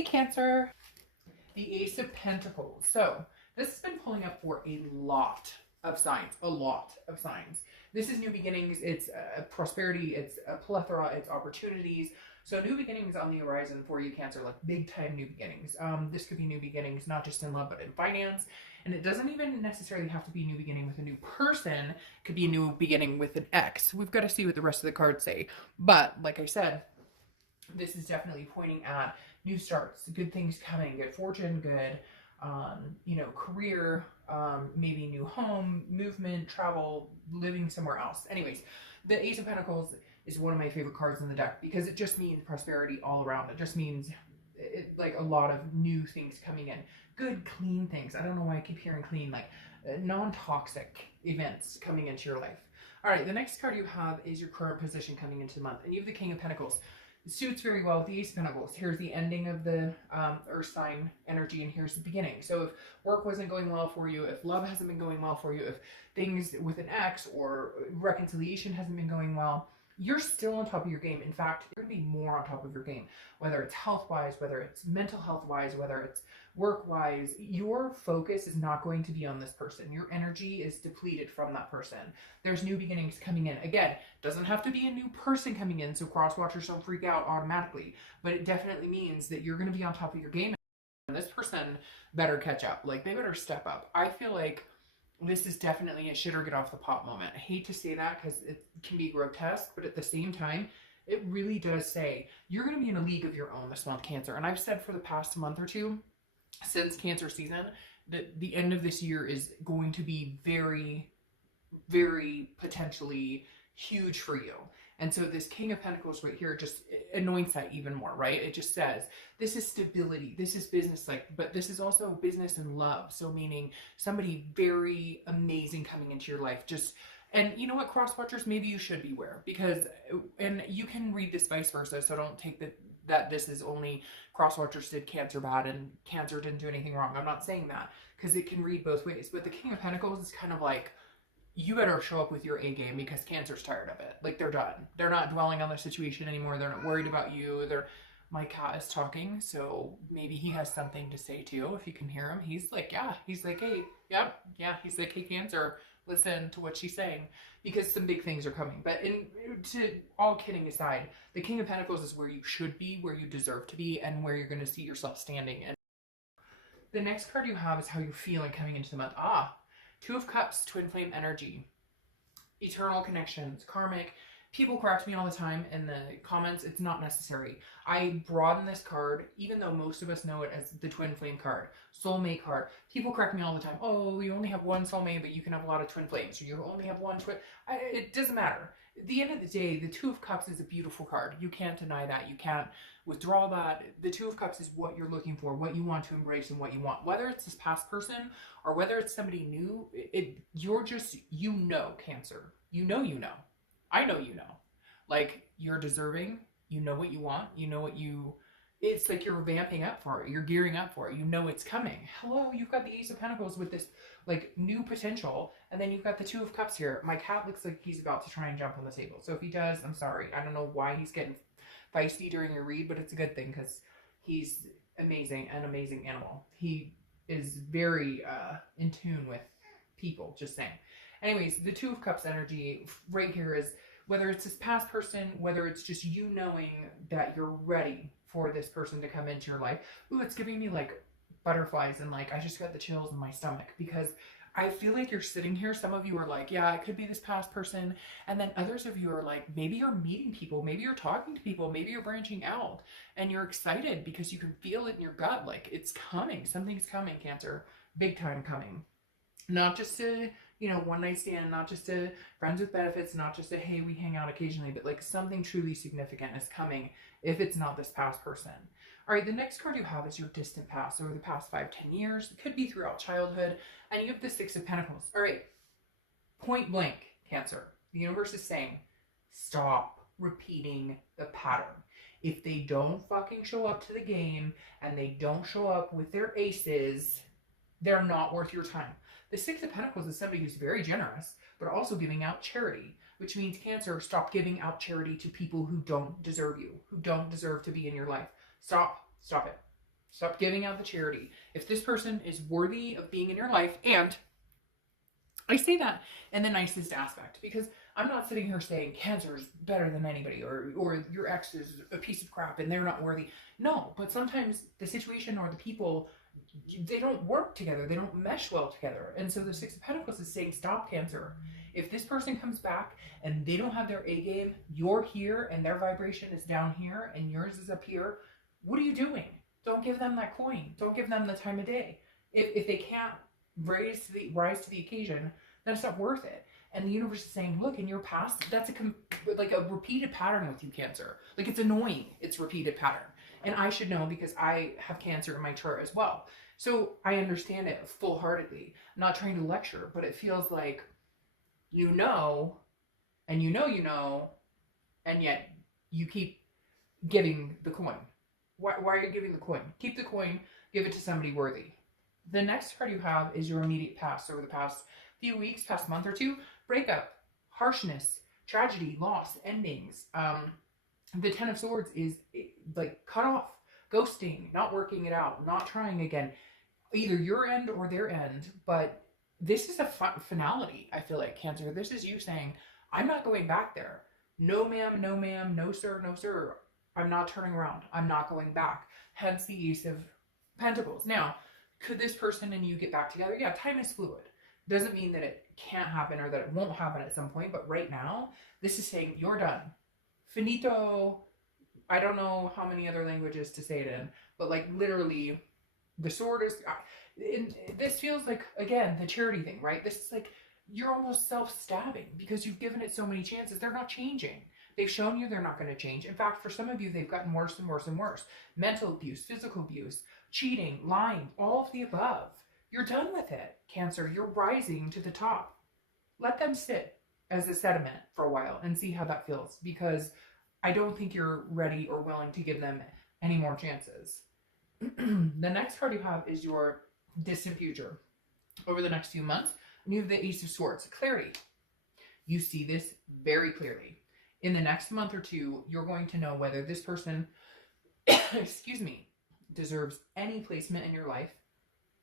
Hey Cancer, the Ace of Pentacles. So this has been pulling up for a lot of signs, a lot of signs. This is new beginnings, it's prosperity, it's a plethora, it's opportunities. So new beginnings on the horizon for you, Cancer, like big time new beginnings. This could be new beginnings, not just in love, but in finance. And it doesn't even necessarily have to be a new beginning with a new person. It could be a new beginning with an ex. We've got to see what the rest of the cards say. But like I said, this is definitely pointing at new starts, good things coming, good fortune, good, career, maybe new home, movement, travel, living somewhere else. Anyways, the Ace of Pentacles is one of my favorite cards in the deck because it just means prosperity all around. It just means like a lot of new things coming in, good, clean things. I don't know why I keep hearing clean, like non-toxic events coming into your life. All right, the next card you have is your current position coming into the month, and you have the King of Pentacles. It suits very well with the Ace of Pentacles. Here's the ending of the Earth sign energy, and here's the beginning. So if work wasn't going well for you, if love hasn't been going well for you, if things with an ex or reconciliation hasn't been going well, you're still on top of your game. In fact, you're going to be more on top of your game, whether it's health-wise, whether it's mental health-wise, whether it's work-wise. Your focus is not going to be on this person. Your energy is depleted from that person. There's new beginnings coming in. Again, doesn't have to be a new person coming in, so cross-watchers don't freak out automatically, but it definitely means that you're going to be on top of your game, and this person better catch up. Like, they better step up. I feel like this is definitely a shit or get off the pot moment. I hate to say that because it can be grotesque, but at the same time, it really does say you're going to be in a league of your own this month, Cancer. And I've said for the past month or two, since Cancer season, that the end of this year is going to be very, very potentially huge for you. And so this King of Pentacles right here just anoints that even more, right? It just says, this is stability, this is business, but this is also business and love. So meaning somebody very amazing coming into your life. And you know what, cross-watchers, maybe you should beware because, and you can read this vice versa, so don't take that this is only cross-watchers did Cancer bad and Cancer didn't do anything wrong. I'm not saying that because it can read both ways. But the King of Pentacles is kind of like, you better show up with your A game because Cancer's tired of it. Like, they're done. They're not dwelling on the situation anymore. They're not worried about you. My cat is talking, so maybe he has something to say to you if you can hear him. He's like, yeah. He's like, hey, yep, yeah. He's like, hey, Cancer, listen to what she's saying because some big things are coming. But to all kidding aside, the King of Pentacles is where you should be, where you deserve to be, and where you're going to see yourself standing. And the next card you have is how you're feeling coming into the month. Two of Cups, twin flame energy, eternal connections, karmic. People correct me all the time in the comments. It's not necessary. I broaden this card, even though most of us know it as the twin flame card, soulmate card. People correct me all the time. Oh, you only have one soulmate, but you can have a lot of twin flames. Or you only have one twin. It doesn't matter. At the end of the day, the Two of Cups is a beautiful card. You can't deny that. You can't withdraw that. The Two of Cups is what you're looking for, what you want to embrace and what you want. Whether it's this past person or whether it's somebody new, you're just, Cancer. You know. I know you know. Like, you're deserving. You know what you want. You know what it's like you're vamping up for it. You're gearing up for it. You know it's coming. Hello, you've got the Ace of Pentacles with this, like, new potential. And then you've got the Two of Cups here. My cat looks like he's about to try and jump on the table. So if he does, I'm sorry. I don't know why he's getting feisty during your read, but it's a good thing because he's amazing, an amazing animal. He is very in tune with people, just saying. Anyways, the Two of Cups energy right here is whether it's this past person, whether it's just you knowing that you're ready for this person to come into your life. Ooh, it's giving me like butterflies and like I just got the chills in my stomach because I feel like you're sitting here. Some of you are like, yeah, it could be this past person. And then others of you are like, maybe you're meeting people, maybe you're talking to people, maybe you're branching out and you're excited because you can feel it in your gut. Like, it's coming. Something's coming, Cancer. Big time coming. Not just to, one night stand, not just to friends with benefits, not just to, hey, we hang out occasionally, but like something truly significant is coming if it's not this past person. All right, the next card you have is your distant past, over the past 5-10 years. It could be throughout childhood. And you have the Six of Pentacles. All right, point blank, Cancer. The universe is saying, stop repeating the pattern. If they don't fucking show up to the game and they don't show up with their aces, they're not worth your time. The Six of Pentacles is somebody who's very generous, but also giving out charity, which means, Cancer, stop giving out charity to people who don't deserve you, who don't deserve to be in your life. Stop it. Stop giving out the charity. If this person is worthy of being in your life, and I say that in the nicest aspect, because I'm not sitting here saying Cancer is better than anybody, or your ex is a piece of crap and they're not worthy. No, but sometimes the situation or the people, they don't work together. They don't mesh well together. And so the Six of Pentacles is saying, stop, Cancer. If this person comes back and they don't have their A game, you're here and their vibration is down here and yours is up here, what are you doing? Don't give them that coin. Don't give them the time of day. If they can't rise to the occasion, then it's not worth it. And the universe is saying, look, in your past, that's like a repeated pattern with you, Cancer. Like, it's annoying. It's repeated pattern. And I should know because I have Cancer in my chart as well. So I understand it full-heartedly. I'm not trying to lecture, but it feels like you know, and you know, and yet you keep giving the coin. Why are you giving the coin? Keep the coin. Give it to somebody worthy. The next card you have is your immediate past over the past few weeks, past month or two. Breakup, harshness, tragedy, loss, endings. The Ten of Swords is like cut off, ghosting, not working it out, not trying again. Either your end or their end. But this is a finality, I feel like, Cancer. This is you saying, I'm not going back there. No ma'am, no ma'am, no sir, no sir. I'm not turning around. I'm not going back. Hence the Ace of Pentacles. Now, could this person and you get back together? Yeah, time is fluid. Doesn't mean that it can't happen or that it won't happen at some point. But right now, this is saying you're done. Finito. I don't know how many other languages to say it in. But like literally, the sword is... this feels like, again, the charity thing, right? This is like you're almost self-stabbing because you've given it so many chances. They're not changing. They've shown you they're not going to change. In fact, for some of you, they've gotten worse and worse and worse. Mental abuse, physical abuse, cheating, lying, all of the above. You're done with it, Cancer. You're rising to the top. Let them sit as a sediment for a while and see how that feels, because I don't think you're ready or willing to give them any more chances. The next card you have is your distant future. Over the next few months, you have the Ace of Swords. Clarity. You see this very clearly. In the next month or two, you're going to know whether this person, excuse me, deserves any placement in your life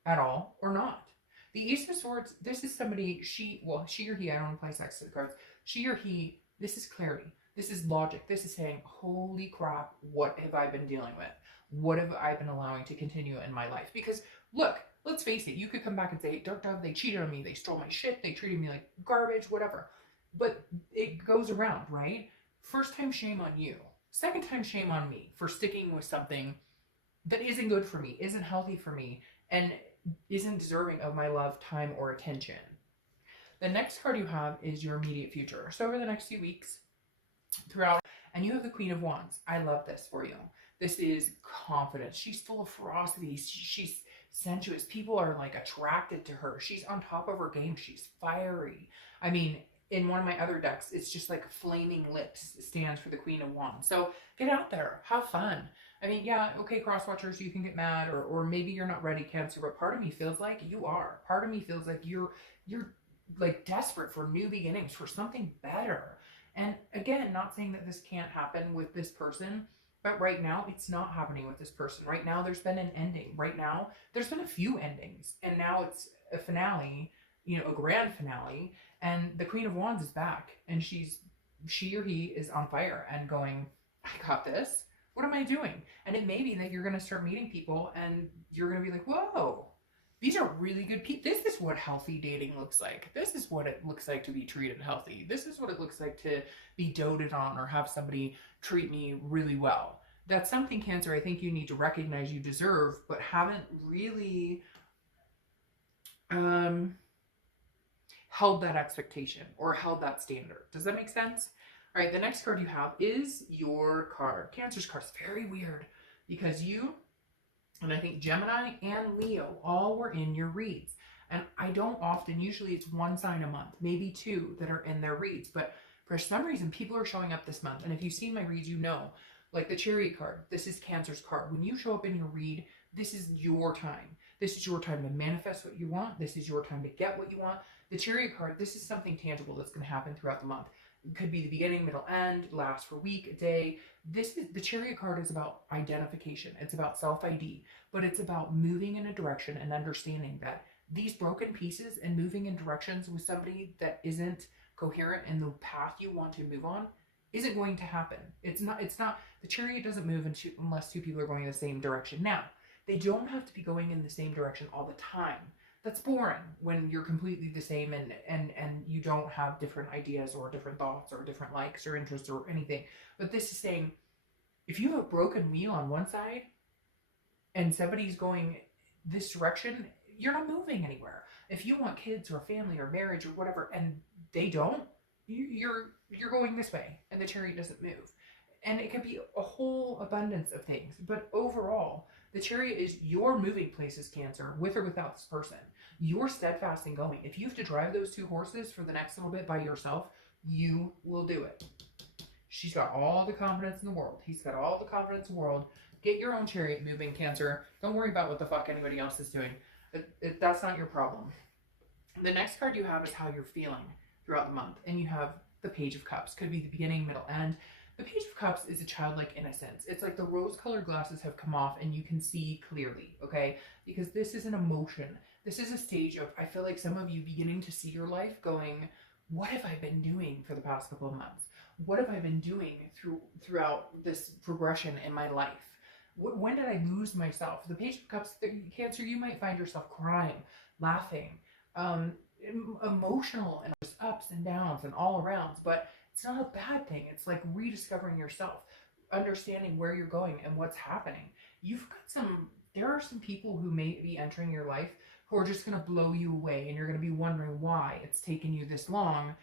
at all or not. The Ace of Swords, this is somebody, she or he, I don't apply sex to the cards, she or he, this is clarity. This is logic. This is saying, holy crap, what have I been dealing with? What have I been allowing to continue in my life? Because look, let's face it, you could come back and say, Dark Dove, they cheated on me, they stole my shit, they treated me like garbage, whatever. But it goes around, right? First time, shame on you. Second time, shame on me for sticking with something that isn't good for me, isn't healthy for me, and isn't deserving of my love, time, or attention. The next card you have is your immediate future. So over the next few weeks, throughout, and you have the Queen of Wands. I love this for you. This is confidence. She's full of ferocity. She's sensuous. People are like attracted to her. She's on top of her game. She's fiery. I mean, in one of my other decks, it's just like flaming lips stands for the Queen of Wands. So get out there, have fun. I mean, yeah, okay, cross-watchers, you can get mad, or maybe you're not ready, Cancer, but part of me feels like you are. Part of me feels like you're like desperate for new beginnings, for something better. And again, not saying that this can't happen with this person, but right now it's not happening with this person. Right now there's been an ending. Right now there's been a few endings, and now it's a finale, you know, a grand finale, and the Queen of Wands is back, and she or he is on fire and going, I got this. What am I doing? And it may be that you're going to start meeting people and you're going to be like, whoa, these are really good people. This is what healthy dating looks like. This is what it looks like to be treated healthy. This is what it looks like to be doted on or have somebody treat me really well. That's something, Cancer, I think you need to recognize you deserve, but haven't really held that expectation or held that standard. Does that make sense? All right, the next card you have is your card. Cancer's card is very weird because you, and I think Gemini and Leo all were in your reads. And I don't often, usually it's one sign a month, maybe two that are in their reads. But for some reason, people are showing up this month. And if you've seen my reads, you know, like the Chariot card, this is Cancer's card. When you show up in your read, this is your time. This is your time to manifest what you want. This is your time to get what you want. The Chariot card, this is something tangible that's going to happen throughout the month. It could be the beginning, middle, end, last for a week, a day. The Chariot card is about identification. It's about self-ID, but it's about moving in a direction and understanding that these broken pieces and moving in directions with somebody that isn't coherent in the path you want to move on isn't going to happen. It's not, the Chariot doesn't move unless two people are going in the same direction. Now, they don't have to be going in the same direction all the time. That's boring when you're completely the same and you don't have different ideas or different thoughts or different likes or interests or anything. But this is saying, if you have a broken wheel on one side and somebody's going this direction, you're not moving anywhere. If you want kids or family or marriage or whatever, and they don't, you're going this way, and the Chariot doesn't move. And it could be a whole abundance of things, but overall, the Chariot is your moving places, Cancer, with or without this person. You're steadfast in going. If you have to drive those two horses for the next little bit by yourself, you will do it. She's got all the confidence in the world. He's got all the confidence in the world. Get your own Chariot moving, Cancer. Don't worry about what the fuck anybody else is doing. That's not your problem. The next card you have is how you're feeling throughout the month. And you have the Page of Cups. Could be the beginning, middle, end. The Page of Cups is a childlike innocence. It's like the rose-colored glasses have come off and you can see clearly, okay? Because this is an emotion. This is a stage of, I feel like some of you beginning to see your life going, what have I been doing for the past couple of months? What have I been doing throughout this progression in my life? When did I lose myself? The Page of Cups, Cancer, you might find yourself crying, laughing, emotional, and just ups and downs and all arounds, but it's not a bad thing. It's like rediscovering yourself, understanding where you're going and what's happening. There are some people who may be entering your life who are just going to blow you away, and you're going to be wondering why it's taken you this long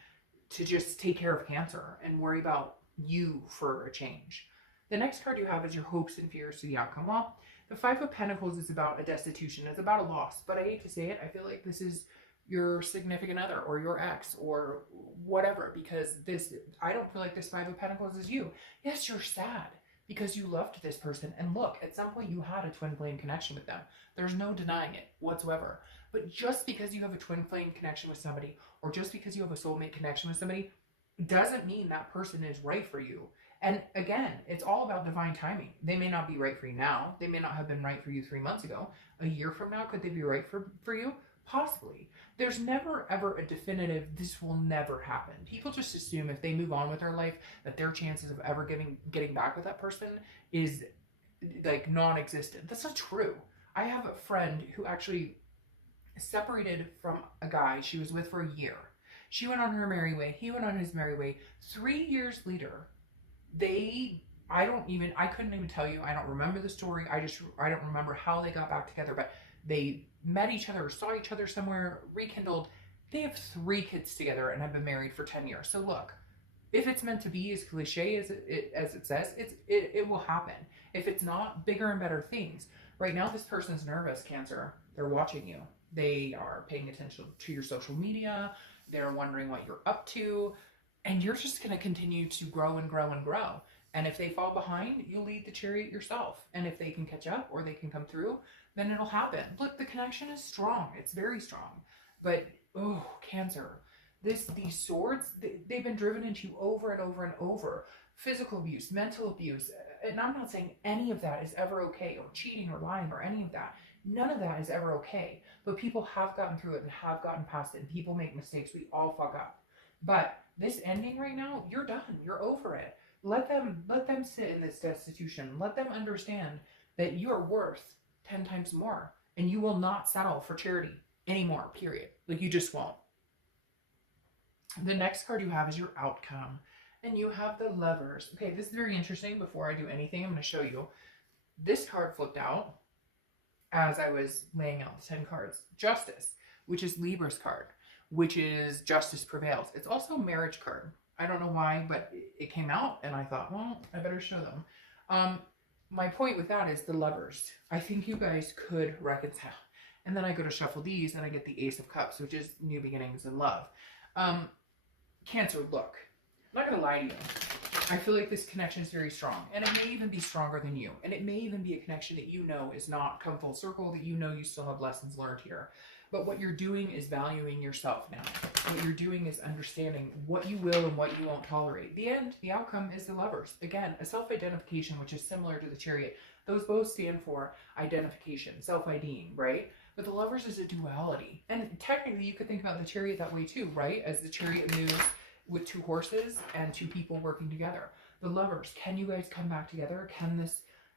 to just take care of Cancer and worry about you for a change. The next card you have is your hopes and fears to the outcome. Well, the Five of Pentacles is about a destitution. It's about a loss, but I hate to say it. I feel like this is your significant other or your ex or whatever, because I don't feel like this Five of Pentacles is you. Yes, you're sad because you loved this person, and look, at some point you had a twin flame connection with them. There's no denying it whatsoever. But just because you have a twin flame connection with somebody, or just because you have a soulmate connection with somebody, doesn't mean that person is right for you. And again, it's all about divine timing. They may not be right for you now. They may not have been right for you 3 months ago. A year from now, could they be right for you? Possibly. There's never ever a definitive, this will never happen. People just assume if they move on with their life that their chances of ever getting back with that person is like non-existent. That's not true. I have a friend who actually separated from a guy she was with for a year. She went on her merry way. He went on his merry way. 3 years later, I couldn't even tell you. I don't remember the story. I don't remember how they got back together, but they met each other, saw each other somewhere, rekindled. They have 3 kids together and have been married for 10 years. So look, if it's meant to be, as cliche as it says, it will happen. If it's not, bigger and better things. Right now, this person's nervous, Cancer. They're watching you. They are paying attention to your social media. They're wondering what you're up to. And you're just going to continue to grow and grow and grow. And if they fall behind, you'll lead the Chariot yourself. And if they can catch up or they can come through, then it'll happen. Look, the connection is strong. It's very strong. But, oh, Cancer, these swords, they've been driven into you over and over and over. Physical abuse, mental abuse. And I'm not saying any of that is ever okay, or cheating or lying or any of that. None of that is ever okay. But people have gotten through it and have gotten past it. And people make mistakes. We all fuck up. But this ending right now, you're done. You're over it. Let them sit in this destitution. Let them understand that you are worth 10 times more. And you will not settle for charity anymore, period. Like, you just won't. The next card you have is your outcome. And you have the Lovers. Okay, this is very interesting. Before I do anything, I'm going to show you. This card flipped out as I was laying out the 10 cards. Justice, which is Libra's card, which is justice prevails. It's also a marriage card. I don't know why, but it came out and I thought, well, I better show them. My point with that is the Lovers. I think you guys could reconcile. And then I go to shuffle these and I get the Ace of Cups, which is new beginnings in love. Cancer, look, I'm not going to lie to you. I feel like this connection is very strong, and it may even be stronger than you. And it may even be a connection that you know is not come full circle, that you know you still have lessons learned here. But what you're doing is valuing yourself now. What you're doing is understanding what you will and what you won't tolerate. The end, the outcome is the Lovers. Again, a self-identification, which is similar to the Chariot. Those both stand for identification, self-IDing, right? But the Lovers is a duality. And technically, you could think about the Chariot that way too, right? As the Chariot moves with two horses and two people working together. The Lovers, can you guys come back together? Can this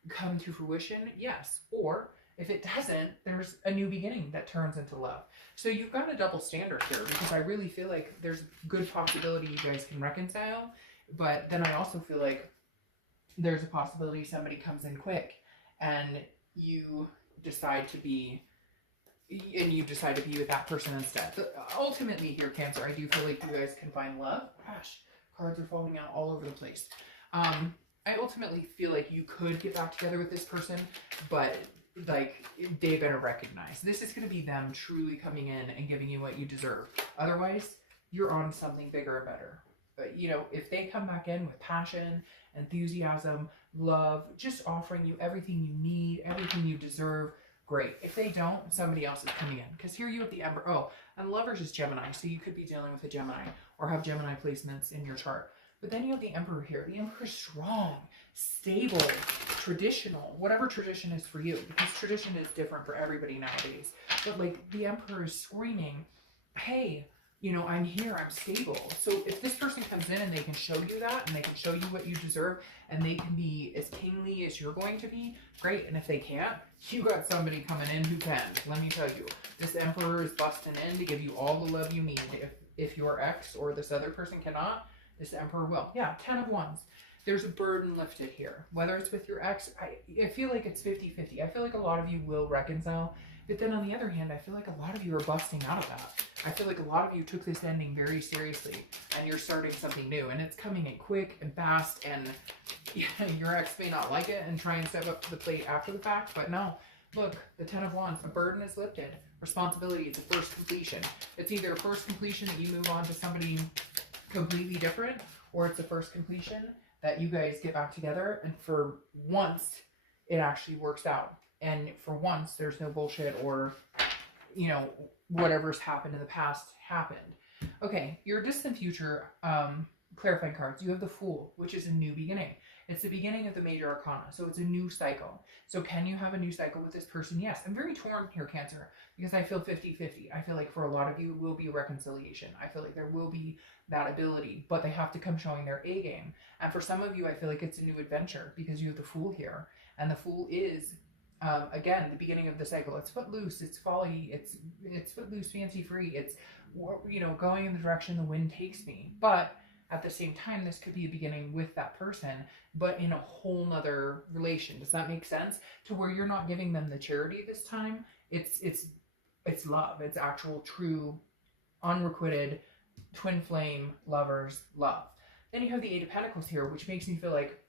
come to fruition? Yes. Or if it doesn't, there's a new beginning that turns into love. So you've got a double standard here, because I really feel like there's good possibility you guys can reconcile. But then I also feel like there's a possibility somebody comes in quick and you decide to be with that person instead. But ultimately here, Cancer, I do feel like you guys can find love. Gosh, cards are falling out all over the place. I ultimately feel like you could get back together with this person, but like they're going to recognize this is going to be them truly coming in and giving you what you deserve. Otherwise, you're on something bigger and better. But you know, if they come back in with passion, enthusiasm, love, just offering you everything you need, everything you deserve, great. If they don't, somebody else is coming in. Because here you have the Emperor. Oh, and Lovers is Gemini, so you could be dealing with a Gemini or have Gemini placements in your chart. But then you have the Emperor here. The Emperor is strong, stable, traditional, whatever tradition is for you, because tradition is different for everybody nowadays. But like the Emperor is screaming, hey, you know, I'm here, I'm stable. So if this person comes in and they can show you that, and they can show you what you deserve, and they can be as kingly as you're going to be, great. And if they can't, you got somebody coming in who can. Let me tell you, this Emperor is busting in to give you all the love you need. If your ex or this other person cannot, this Emperor will. Yeah, 10 of Wands. There's a burden lifted here. Whether it's with your ex, I feel like it's 50-50. I feel like a lot of you will reconcile. But then on the other hand, I feel like a lot of you are busting out of that. I feel like a lot of you took this ending very seriously and you're starting something new, and it's coming in quick and fast, and your ex may not like it and try and step up to the plate after the fact, but no. Look, the 10 of Wands, a burden is lifted. Responsibility is the first completion. It's either a first completion that you move on to somebody completely different, or it's the first completion that you guys get back together, and for once it actually works out. And for once, there's no bullshit or, you know, whatever's happened in the past happened. Okay, your distant future, clarifying cards. You have the Fool, which is a new beginning. It's the beginning of the major arcana, so it's a new cycle. So can you have a new cycle with this person? Yes. I'm very torn here, Cancer, because I feel 50-50. I feel like for a lot of you, it will be a reconciliation. I feel like there will be that ability, but they have to come showing their A game. And for some of you, I feel like it's a new adventure, because you have the Fool here, and the Fool is... again, the beginning of the cycle. It's footloose, it's folly, it's footloose, fancy free. It's, you know, going in the direction the wind takes me. But at the same time, this could be a beginning with that person, but in a whole nother relation. Does that make sense? To where you're not giving them the charity this time. It's love. It's actual, true, unrequited, twin flame lovers love. Then you have the Eight of Pentacles here, which makes me feel like,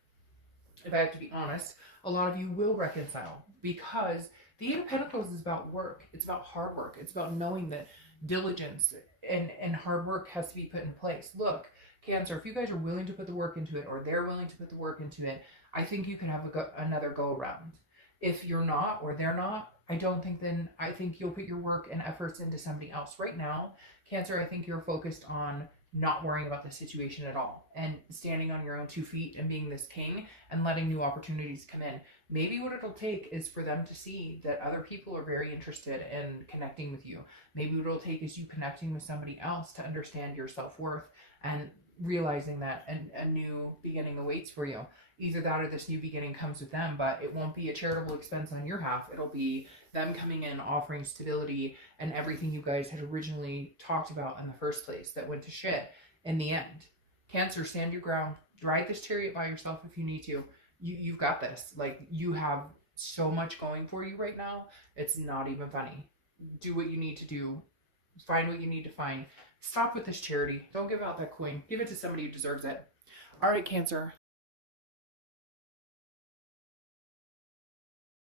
if I have to be honest, a lot of you will reconcile, because the Eight of Pentacles is about work. It's about hard work. It's about knowing that diligence and hard work has to be put in place. Look, Cancer, if you guys are willing to put the work into it, or they're willing to put the work into it, I think you can have another go around. If you're not, or they're not, I think you'll put your work and efforts into somebody else. Right now, Cancer, I think you're focused on not worrying about the situation at all, and standing on your own 2 feet and being this king and letting new opportunities come in. Maybe what it'll take is for them to see that other people are very interested in connecting with you. Maybe what it'll take is you connecting with somebody else to understand your self-worth and realizing that a new beginning awaits for you. Either that or this new beginning comes with them, but it won't be a charitable expense on your half. It'll be them coming in, offering stability and everything you guys had originally talked about in the first place that went to shit in the end. Cancer, stand your ground. Ride this chariot by yourself if you need to. You've got this. Like, you have so much going for you right now. It's not even funny. Do what you need to do. Find what you need to find. Stop with this charity. Don't give out that coin. Give it to somebody who deserves it. All right, Cancer.